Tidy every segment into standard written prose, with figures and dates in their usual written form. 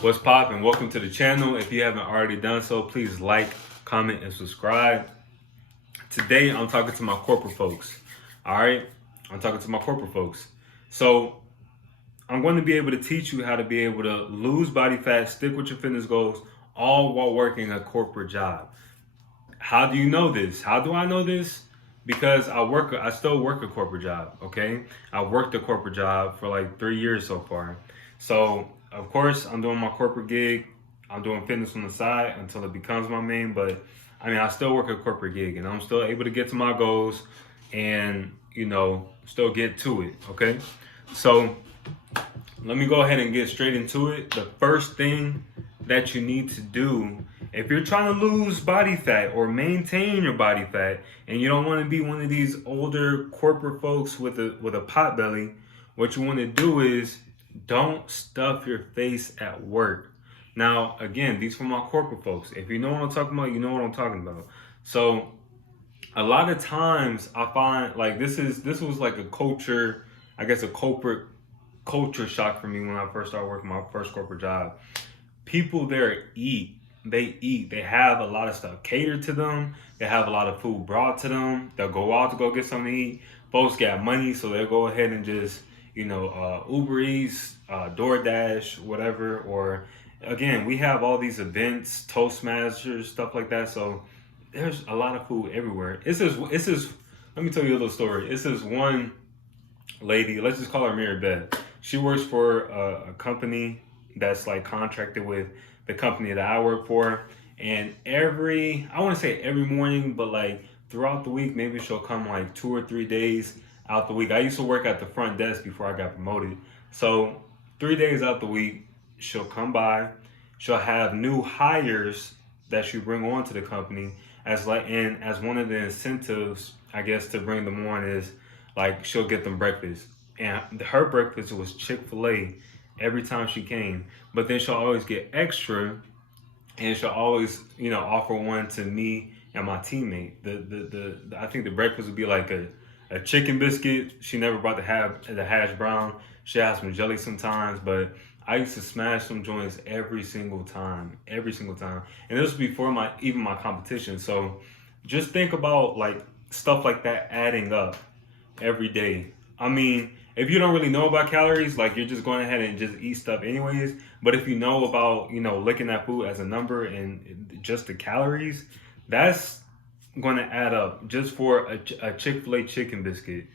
What's poppin'? Welcome to the channel. If you haven't already done so, please like, comment, and subscribe. Today, I'm talking to my corporate folks. All right? I'm talking to my corporate folks. So, I'm going to be able to teach you how to be able to lose body fat, stick with your fitness goals, all while working a corporate job. How do you know this? How do I know this? Because I still work a corporate job, okay? I worked a corporate job for like 3 years so far. So, of course, I'm doing my corporate gig. I'm doing fitness on the side until it becomes my main, but I mean, I still work a corporate gig and I'm still able to get to my goals and, still get to it, okay? So, let me go ahead and get straight into it. The first thing that you need to do if you're trying to lose body fat or maintain your body fat and you don't want to be one of these older corporate folks with a pot belly, what you want to do is don't stuff your face at work. Now, again, these from my corporate folks. If you know what I'm talking about, you know what I'm talking about. So, a lot of times I find like this was like a culture, I guess a corporate culture shock for me when I first started working my first corporate job. People there eat. They have a lot of stuff catered to them. They have a lot of food brought to them. They'll go out to go get something to eat. Folks got money, so they'll go ahead and just, Uber Eats, DoorDash, whatever. Or again, we have all these events, Toastmasters, stuff like that. So there's a lot of food everywhere. It's this. Let me tell you a little story. It's this one lady. Let's just call her Mary Beth. She works for a company that's like contracted with the company that I work for. And I want to say every morning, but like throughout the week, maybe she'll come like 2 or 3 days out the week. I used to work at the front desk before I got promoted. So 3 days out the week, she'll come by. She'll have new hires that she bring on to the company and as one of the incentives, I guess, to bring them on is like she'll get them breakfast. And her breakfast was Chick-fil-A every time she came. But then she'll always get extra and she'll always, offer one to me and my teammate. I think the breakfast would be like a chicken biscuit. She never brought the hash brown. She has some jelly sometimes, but I used to smash some joints every single time. And this was before my competition. So just think about like stuff like that adding up every day. I mean, if you don't really know about calories, like you're just going ahead and just eat stuff anyways. But if you know about, looking at food as a number and just the calories, that's going to add up just for a Chick-fil-A chicken biscuit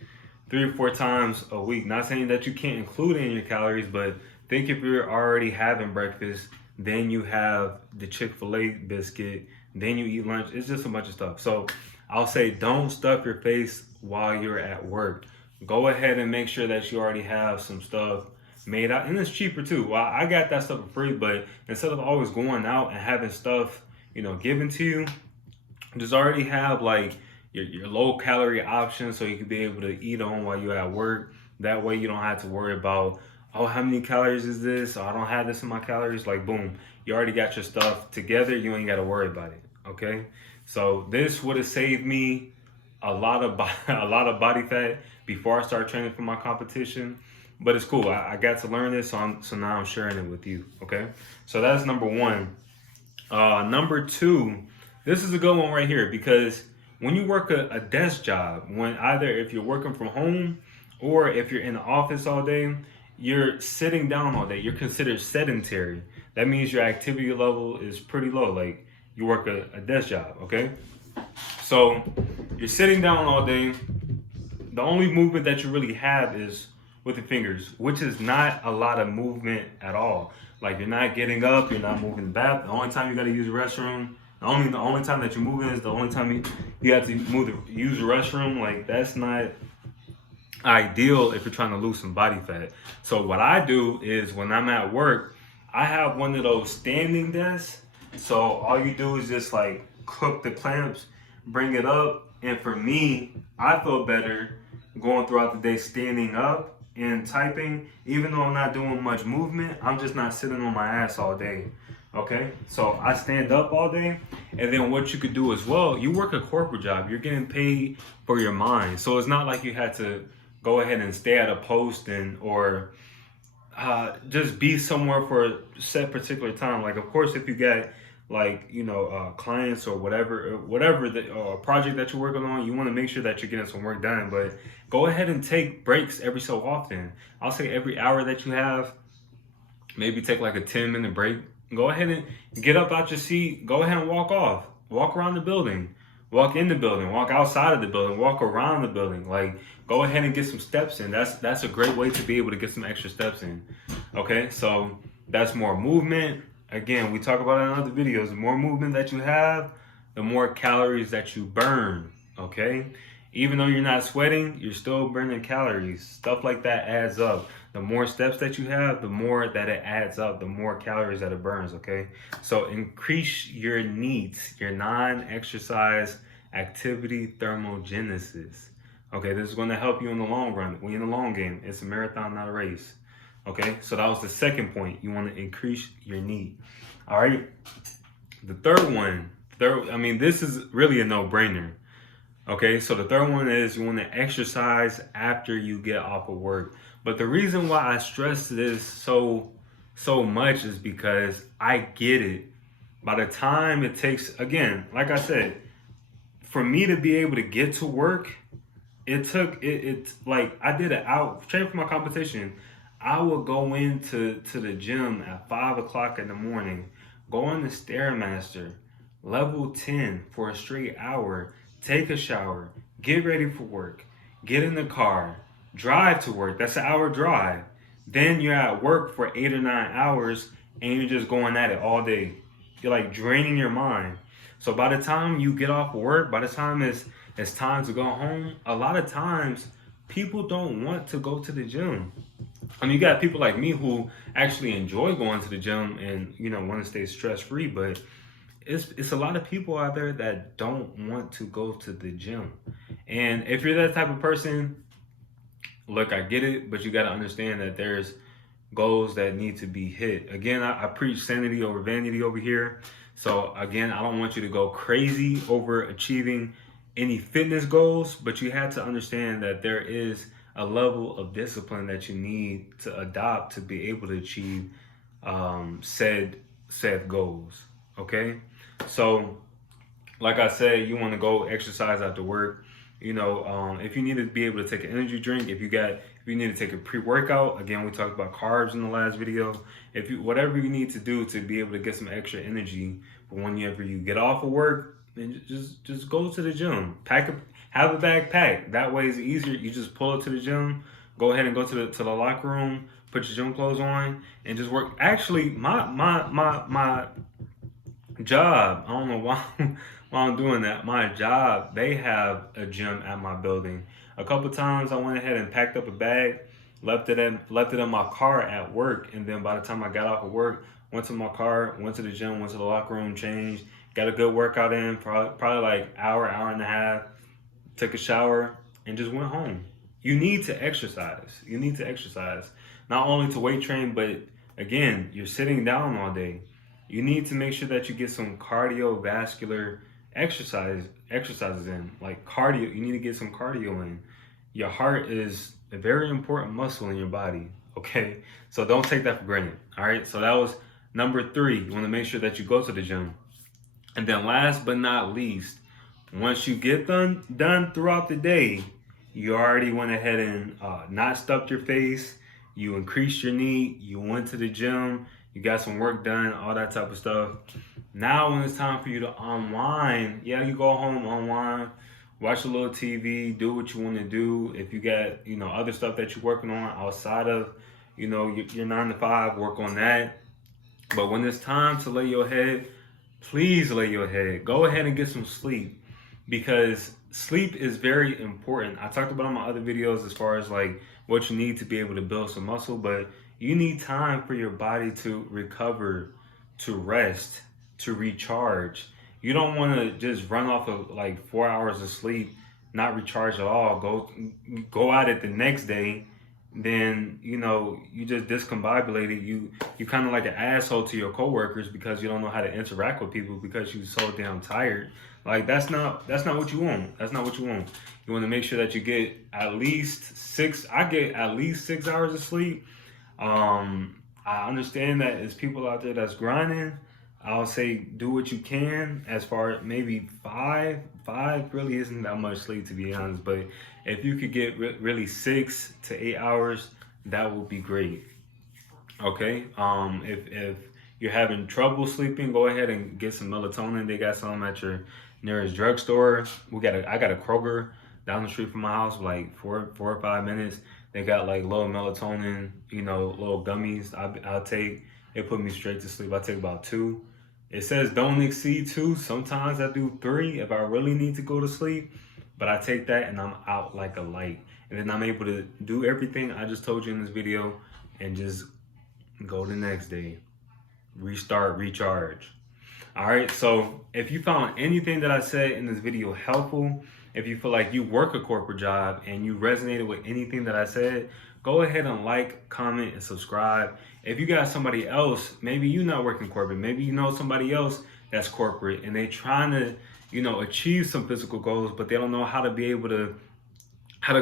3 or 4 times a week. Not saying that you can't include it in your calories, but think if you're already having breakfast, then you have the Chick-fil-A biscuit, then you eat lunch. It's just a bunch of stuff. So I'll say don't stuff your face while you're at work. Go ahead and make sure that you already have some stuff made out, and it's cheaper too. Well, I got that stuff for free, but instead of always going out and having stuff, given to you, just already have like your low calorie options so you can be able to eat on while you're at work. That way you don't have to worry about, oh, how many calories is this? Oh, I don't have this in my calories. Like, boom, you already got your stuff together. You ain't got to worry about it. Okay. So this would have saved me a lot of body fat before I started training for my competition. But it's cool. I got to learn this, so now I'm sharing it with you. Okay. So that's number one. Number two, this is a good one right here because when you work a desk job, when either if you're working from home or if you're in the office all day, you're sitting down all day. You're considered sedentary. That means your activity level is pretty low. Like you work a desk job, okay? So you're sitting down all day. The only movement that you really have is with your fingers, which is not a lot of movement at all. Like you're not getting up, you're not moving back. The only time you got to use the restroom, the only time that you're moving is the only time you have to use the restroom. Like that's not ideal if you're trying to lose some body fat. So what I do is when I'm at work, I have one of those standing desks. So all you do is just like cook the clamps, bring it up, and for me, I feel better going throughout the day standing up and typing. Even though I'm not doing much movement, I'm just not sitting on my ass all day. Okay, so I stand up all day, and then what you could do as well, you work a corporate job, you're getting paid for your mind. So it's not like you had to go ahead and stay at a post or just be somewhere for a set particular time. Like, of course, if you got like clients or whatever the project that you're working on, you want to make sure that you're getting some work done. But go ahead and take breaks every so often. I'll say every hour that you have, maybe take like a 10-minute break. Go ahead and get up out your seat. Go ahead and walk off. Walk around the building. Walk in the building. Walk outside of the building. Walk around the building. Like, go ahead and get some steps in. That's a great way to be able to get some extra steps in. Okay, so that's more movement. Again, we talk about it in other videos. The more movement that you have, the more calories that you burn. Okay, even though you're not sweating, you're still burning calories. Stuff like that adds up. The more steps that you have, the more that it adds up, the more calories that it burns, okay? So increase your NEAT, your non-exercise activity thermogenesis. Okay, this is going to help you in the long run. We in the long game. It's a marathon, not a race. Okay, so that was the second point. You want to increase your NEAT. All right, the third one, this is really a no-brainer. Okay, so the third one is you want to exercise after you get off of work. But the reason why I stress this so much is because I get it. By the time it takes, again, like I said, for me to be able to get to work, it's like I did it out training for my competition. I would go into the gym at 5 o'clock in the morning, go on the Stairmaster, level 10 for a straight hour, take a shower, get ready for work, get in the car, drive to work. That's an hour drive. Then you're at work for 8 or 9 hours and you're just going at it all day. You're like draining your mind. So by the time you get off work, by the time it's time to go home, a lot of times people don't want to go to the gym. I mean, you got people like me who actually enjoy going to the gym and, want to stay stress free, but it's a lot of people out there that don't want to go to the gym. And if you're that type of person, look, I get it, but you got to understand that there's goals that need to be hit. Again, I preach sanity over vanity over here. So again, I don't want you to go crazy over achieving any fitness goals, but you have to understand that there is a level of discipline that you need to adopt to be able to achieve said goals. Okay, so like I said, you want to go exercise after work. If you need to be able to take an energy drink, if you need to take a pre-workout, again, we talked about carbs in the last video. Whatever you need to do to be able to get some extra energy for whenever you get off of work, then just go to the gym. Have a bag packed. That way it's easier. You just pull up to the gym, go ahead and go to the locker room, put your gym clothes on, and just work. Actually, my job, I don't know why I'm doing that. My job, they have a gym at my building. A couple times I went ahead and packed up a bag, left it in my car at work, and then by the time I got off of work, went to my car, went to the gym, went to the locker room, changed, got a good workout in, probably like hour and a half, took a shower, and just went home. You need to exercise. You need to exercise. Not only to weight train, but again, you're sitting down all day. You need to make sure that you get some cardiovascular exercises in. Like cardio, you need to get some cardio in. Your heart is a very important muscle in your body, okay? So don't take that for granted, all right? So that was number 3. You want to make sure that you go to the gym. And then last but not least, once you get done throughout the day, you already went ahead and not stuffed your face, you increased your NEAT, you went to the gym, you got some work done, all that type of stuff. Now when it's time for you to unwind, you go home, unwind, watch a little TV, do what you want to do. If you got, other stuff that you're working on outside of, your 9 to 5, work on that. But when it's time to lay your head, please lay your head. Go ahead and get some sleep, because sleep is very important. I talked about in my other videos as far as like what you need to be able to build some muscle, but you need time for your body to recover, to rest, to recharge. You don't want to just run off of like 4 hours of sleep, not recharge at all, go at it the next day, then you just discombobulated. You kind of like an asshole to your coworkers because you don't know how to interact with people because you're so damn tired. Like that's not what you want. That's not what you want. You want to make sure that you get at least 6. I get at least 6 hours of sleep. I understand that there's people out there that's grinding. I'll say do what you can. As far as maybe five really isn't that much sleep to be honest. But if you could get really 6 to 8 hours, that would be great. Okay. If you're having trouble sleeping, go ahead and get some melatonin. They got some at your nearest drugstore. I got a Kroger down the street from my house, like 4 or 5 minutes. They got like low melatonin, little gummies. I'll take. It put me straight to sleep. I take about two. It says don't exceed two. Sometimes I do three if I really need to go to sleep. But I take that and I'm out like a light. And then I'm able to do everything I just told you in this video and just go the next day, restart, recharge. All right, so if you found anything that I said in this video helpful, if you feel like you work a corporate job and you resonated with anything that I said, go ahead and like, comment, and subscribe. If you got somebody else, maybe you're not working corporate, maybe you know somebody else that's corporate and they trying to, achieve some physical goals, but they don't know how to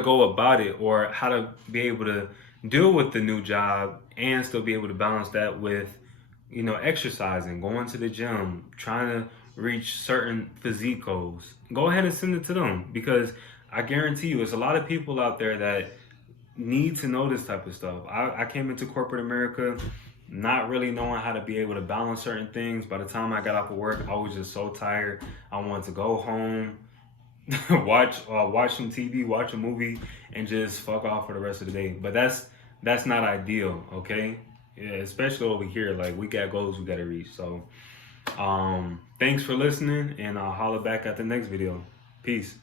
go about it, or how to be able to deal with the new job and still be able to balance that with exercising, going to the gym, trying to reach certain physique goals. Go ahead and send it to them, because I guarantee you there's a lot of people out there that need to know this type of stuff. I came into corporate America not really knowing how to be able to balance certain things. By the time I got off of work, I was just so tired. I wanted to go home, watch some TV, watch a movie, and just fuck off for the rest of the day. But that's not ideal, okay? Yeah, especially over here, like we got goals we gotta reach. So, thanks for listening, and I'll holler back at the next video. Peace.